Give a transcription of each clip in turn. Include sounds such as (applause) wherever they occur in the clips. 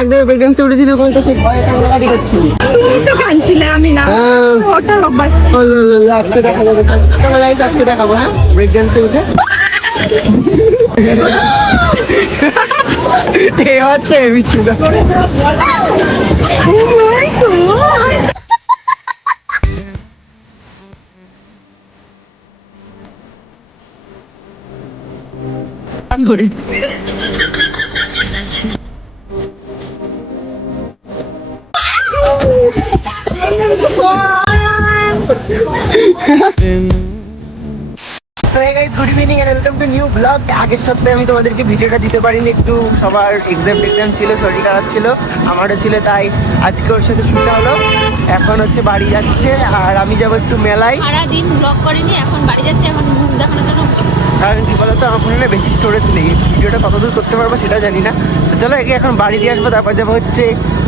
চাকদার pregnancy উঠেছিল ওখানে তো সেই ভয়ে কান্নাকাটি করছিলি তুমি তো কাঁদছিলে আমি না। হ্যাঁ। ওটার অভ্যাস। লো, লো, আজকে দেখা যাবে গাইস আজকে দেখাবো হ্যাঁ? ব্রেক উঠে। এই হচ্ছে হেভি ছিল guys, good evening and welcome to new আগের সপ্তাহে আমি তোমাদেরকে ভিডিওটা দিতে পারিনি একটু সবার এক্সাম এক্সাম ছিল শরীর খারাপ ছিল আমারও ছিল তাই আজকে ওর সাথে শুটা হলো। এখন হচ্ছে বাড়ি যাচ্ছে আর আমি যাব একটু মেলায়। সারাদিন ব্লগ করেনি এখন বাড়ি যাচ্ছে এখন মুখ দেখানোর জন্য কারণ কি বলতো আমার ফোনে বেশি স্টোরেজ নেই। ভিডিওটা কতদূর করতে পারব সেটা জানি না। চলো একে এখন বাড়ি দিয়ে আসব তারপর যাব হচ্ছে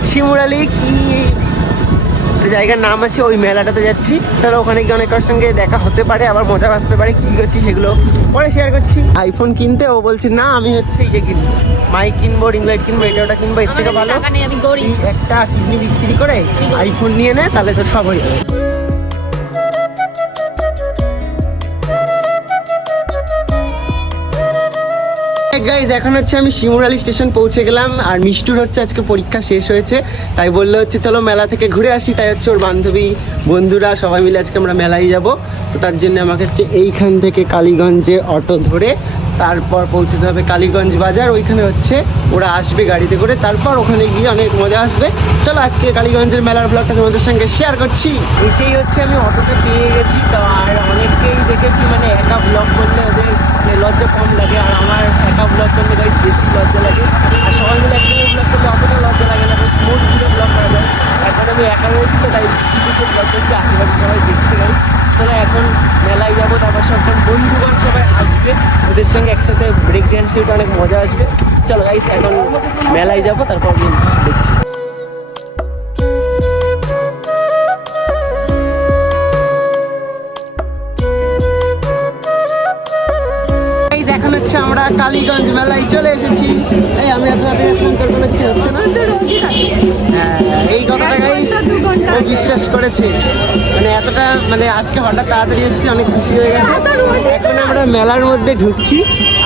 শিমুরালি কি জায়গার নাম আছে ওই মেলাটাতে যাচ্ছি। তাহলে ওখানে গিয়ে অনেকের সঙ্গে দেখা হতে পারে আবার মজা আসতে পারে কি করছি সেগুলো পরে শেয়ার করছি। আইফোন কিনতে ও বলছে না আমি হচ্ছে ইয়ে কিনবো মাইক কিনবো রিং লাইট কিনবো এটা ওটা কিনবো এর থেকে ভালো। একটা কিডনি বিক্রি করে আইফোন নিয়ে নে তাহলে তো সব হয়ে যাবে। গাইজ এখন হচ্ছে আমি শিমুরালি স্টেশন পৌঁছে গেলাম, আর মিষ্টুর হচ্ছে আজকে পরীক্ষা শেষ হয়েছে। তাই বলল হচ্ছে, চলো মেলা থেকে ঘুরে আসি। তাই হচ্ছে ওর বান্ধবী বন্ধুরা সবাই মিলে আজকে আমরা মেলায় যাব। তো তার জন্য আমাকে হচ্ছে এইখান থেকে কালীগঞ্জের অটো ধরে তারপর পৌঁছতে হবে কালীগঞ্জ বাজার। ওইখানে হচ্ছে ওরা আসবে গাড়িতে করে। তারপর ওখানে গিয়ে অনেক মজা আসবে। চলো আজকে কালীগঞ্জের মেলার ব্লগটা তোমাদের সঙ্গে শেয়ার করছি। এসেই হচ্ছে আমি অটোতে পেয়ে গেছি। তো আর অনেককেই দেখেছি মানে একা ব্লগ করলে ওদের লজ্জা কম লাগে আর আমার একা ব্লগ করলে গাইজ বেশি লজ্জা লাগে। আর সবাই মিলে একসঙ্গে ব্লগ করলে অতটা লজ্জা লাগে না স্মুথ করে ব্লগ করা যায়। এখন আমি একা রয়েছি তো, তাই কিছু ব্লগ করছি, আশেপাশে সবাই দেখছে গাইজ চলো এখন মেলায় যাব, তারপর সব বন্ধুগণ সবাই আসবে। ওদের সঙ্গে একসাথে ব্রেক ড্যান্স অনেক মজা আসবে। চলো গাইস এখন মেলায় যাব, তারপর আমি হচ্ছে আমরা কালীগঞ্জ মেলায় চলে এসেছি। এই আমি আপনাদের স্নান করব না কিছু হচ্ছে না? হ্যাঁ এই কথাটা ও বিশ্বাস করেছে। মানে এতটা মানে আজকে হঠাৎ তাড়াতাড়ি এসেছি অনেক খুশি হয়ে গেছে। এখন আমরা মেলার মধ্যে ঢুকছি।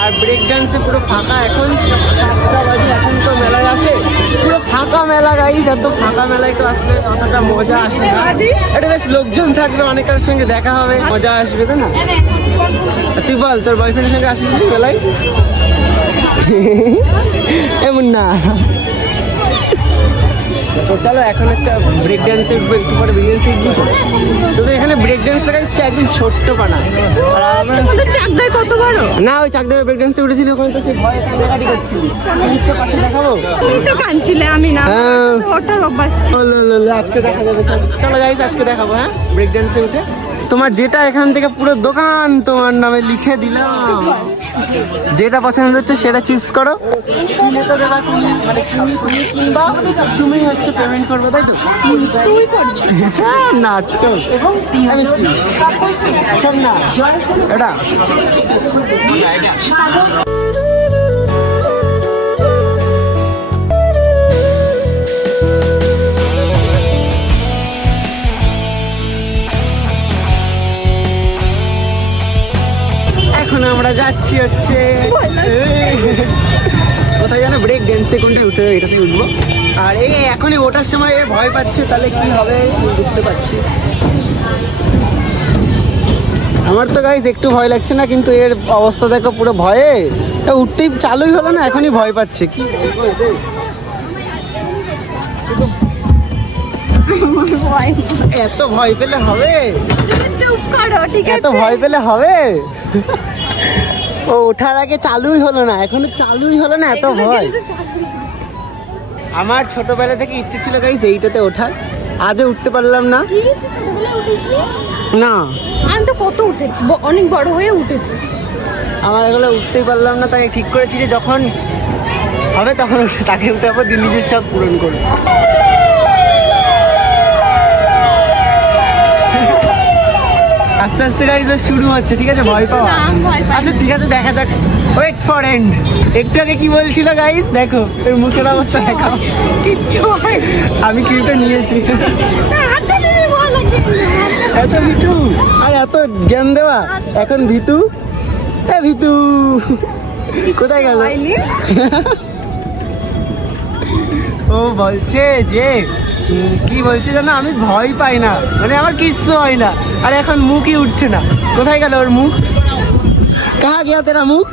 আর ব্রেক ডান্সে পুরো ফাঁকা এখন। সাতটা বাজে, এখন তো মেলায় আসে। পুরো ফাঁকা মেলা গাই এত ফাঁকা মেলায় তো আসলে অতটা মজা আসে না। এটা বেশ লোকজন থাকবে, অনেকের সঙ্গে দেখা হবে, মজা আসবে তো না? তুই বল, তোর বয়ফ্রেন্ডের সঙ্গে আসিস মেলায়? এমন না। তো চলো এখন হচ্ছে ব্রেক ড্যান্সে উঠবো একটু পরে ব্রেক শিখব। তো এখানে ব্রেক ড্যান্সটা হচ্ছে একদম ছোট্ট পানা। আর আমরা চাকদায় কত বড় না ওই চাকদায় ব্রেক ড্যান্সে উঠেছিল ওখানে তো সে ভয়ে কান্নাকাটি করছিল। একটু পাশে দেখাবো? তুমি তো কাঁদছিলে আমি না হ্যাঁ। ওটার অভ্যাস। আজকে দেখা যাবে। চলো। যাই আজকে দেখাবো হ্যাঁ? ব্রেক ড্যান্সে উঠে। তোমার যেটা এখান থেকে পুরো দোকান তোমার নামে লিখে দিলাম। যেটা পছন্দ হচ্ছে সেটা চুজ করো। কিনে তো দেবা তুমি মানে তুমি তুমি কিনবা, তুমি হচ্ছে পেমেন্ট করবে, তাই তো? হ্যাঁ আমি শুনি। শোন না। এটা। এখন হচ্ছে। (laughs) কোথায় যেন ব্রেক ড্যান্সে কোনটা উঠে যাবে এটাতেই উঠবো। আর এই এখনই ওঠার সময় এ ভয় পাচ্ছে তাহলে কি হবে? বুঝতে পারছি। আমার তো গাইজ একটু ভয় লাগছে না কিন্তু এর অবস্থা দেখো পুরো ভয়ে। তা উঠতেই চালুই হলো না এখনই ভয় পাচ্ছে। কি এত ভয় পেলে হবে? এত ভয় পেলে হবে? ও ওঠার আগে চালুই হলো না এখনও চালুই হলো না এত ভয়। আমার ছোটবেলা থেকে ইচ্ছে ছিল গাইস এইটাতে ওঠার। আজও উঠতে পারলাম না। না। আমি তো কত উঠেছি অনেক বড় হয়ে উঠেছি। আমার এগুলো উঠতেই পারলাম না তাই ঠিক করেছি যে যখন হবে তখন তাকে উঠাবো দিয়ে নিজের সব পূরণ করব। আস্তে আস্তে গাইজ শুরু হচ্ছে ঠিক আছে? ভয় পাওয়া। আচ্ছা ঠিক আছে দেখা যাক। ওয়েট ফর এন্ড একটু আগে কি বলছিল গাইজ দেখো এর মুখের অবস্থা দেখো কিচ্ছু আমি কিউটা নিয়েছি। এত ভিতু। আর এত জ্ঞান দেওয়া? এখন ভিতু? এ ভিতু। কোথায় গেল? ও বলছে যে কি বলছে জানো? আমি ভয় পাই না। মানে আমার কিচ্ছু হয় না। আর এখন মুখই উঠছে না। কোথায় গেল ওর মুখ? কাহা গিয়া তেরা মুখ?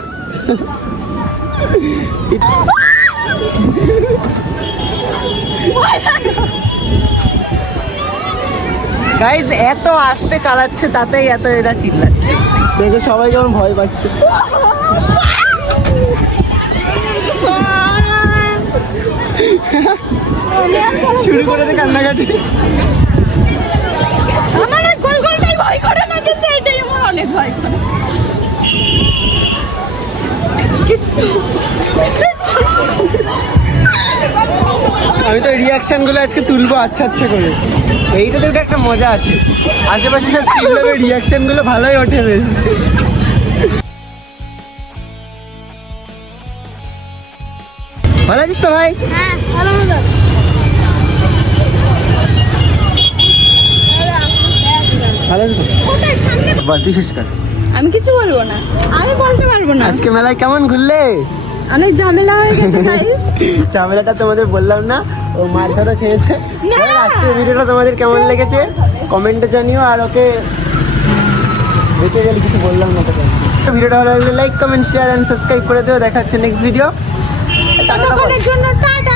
গাইজ এত আস্তে চালাচ্ছে, তাতেই এত এরা চিল্লাচ্ছে। দেখে সবাই যেমন ভয় পাচ্ছে। শুরু করে দে কান্নাকাটি। আমার ওই গোল গোলটাই ভয় করে না কিন্তু এটাই আমার অনেক ভয় করে। আমি তো রিয়াকশনগুলো আজকে তুলবো আচ্ছা আচ্ছা করে। এইটাতে তো একটা মজা আছে। আশেপাশে সব চিল্লাবে রিয়াকশনগুলো ভালোই ওঠে বেশ। ভালো আছিস তো ভাই? হ্যাঁ ভালো মতো ভালো আছিস তো? কোথায় সামনে বল তুই শেষ কর আমি কিছু বলব না। আমি বলতে পারব না। আজকে মেলায় কেমন ঘুরলে? অনেক ঝামেলা হয়ে গেছে (laughs) ঝামেলাটা তোমাদের বললাম না ও মার ধরা খেয়েছে। আজকের ভিডিওটা তোমাদের কেমন লেগেছে? কমেন্টে জানিও আর ওকে বেঁচে গেলে কিছু বললাম না তোকে। ভিডিওটা ভালো লাগলে like comment share and subscribe করে দিও। দেখা হচ্ছে নেক্সট ভিডিও ততক্ষণের জন্য টাটা।